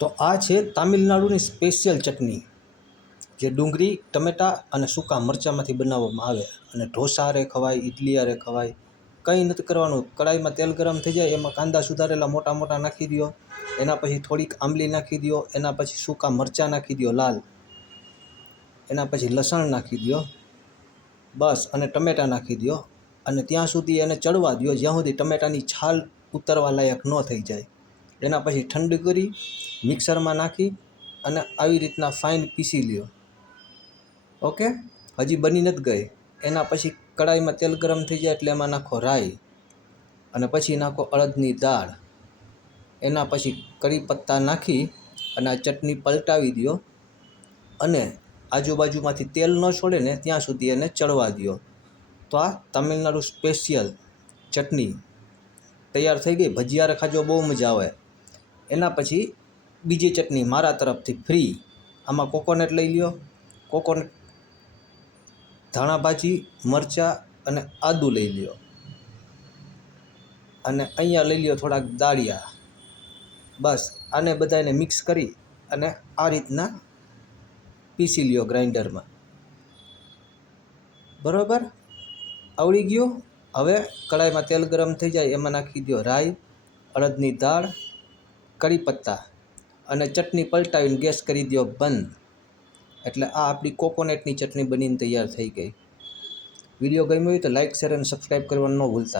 તો આ છે તામિલનાડુની સ્પેશિયલ ચટણી, જે ડુંગળી, ટમેટાં અને સૂકા મરચાંમાંથી બનાવવામાં આવે અને ઢોસા હારે ખવાય, ઇડલી હારે ખવાય. કંઈ નથી કરવાનું, કડાઈમાં તેલ ગરમ થઈ જાય, એમાં કાંદા સુધારેલા મોટા મોટા નાખી દો, એના પછી થોડીક આંબલી નાખી દો, એના પછી સૂકા મરચાં નાખી દો લાલ, એના પછી લસણ નાખી દો, બસ, અને ટમેટાં નાખી દો અને ત્યાં સુધી એને ચડવા દો જ્યાં સુધી ટમેટાની છાલ ઉતરવા લાયક ન થઈ જાય. એના પછી ઠંડ કરી મિક્સરમાં નાખી અને આવી રીતના ફાઇન પીસી લ્યો. ઓકે, હજી બની નથી ગઈ. એના પછી કડાઈમાં તેલ ગરમ થઈ જાય એટલે એમાં નાખો રાઈ અને પછી નાખો અડદની દાળ. એના પછી કરી પત્તા નાખી અને આ ચટણી પલટાવી દો અને આજુબાજુમાંથી તેલ ન છોડે ને ત્યાં સુધી એને ચડવા દો. તો આ તમિલનાડુ સ્પેશિયલ ચટણી તૈયાર થઈ ગઈ. ભજીયા ખાજો, બહુ મજા આવે. એના પછી બીજી ચટણી મારા તરફથી ફ્રી. આમાં કોકોનટ લઈ લ્યો, કોકોનટ, ધાણા ભાજી, મરચાં અને આદું લઈ લ્યો અને અહીંયા લઈ લ્યો થોડાક દાળિયા. બસ, આને બધાને મિક્સ કરી અને આ રીતના પીસી લ્યો ગ્રાઇન્ડરમાં. બરાબર, આવડી ગયું. હવે કડાઈમાં તેલ ગરમ થઈ જાય એમાં નાખી દો રાઈ, અડદની દાળ, કરી પત્તા અને ચટણી પલટાવીને ગેસ કરી દો બંધ. એટલે આ આપણી કોકોનટની ચટણી બનીને તૈયાર થઈ ગઈ. વિડીયો ગમ્યો હોય તો લાઇક, શેર અને સબસ્ક્રાઈબ કરવાનું ન ભૂલતા.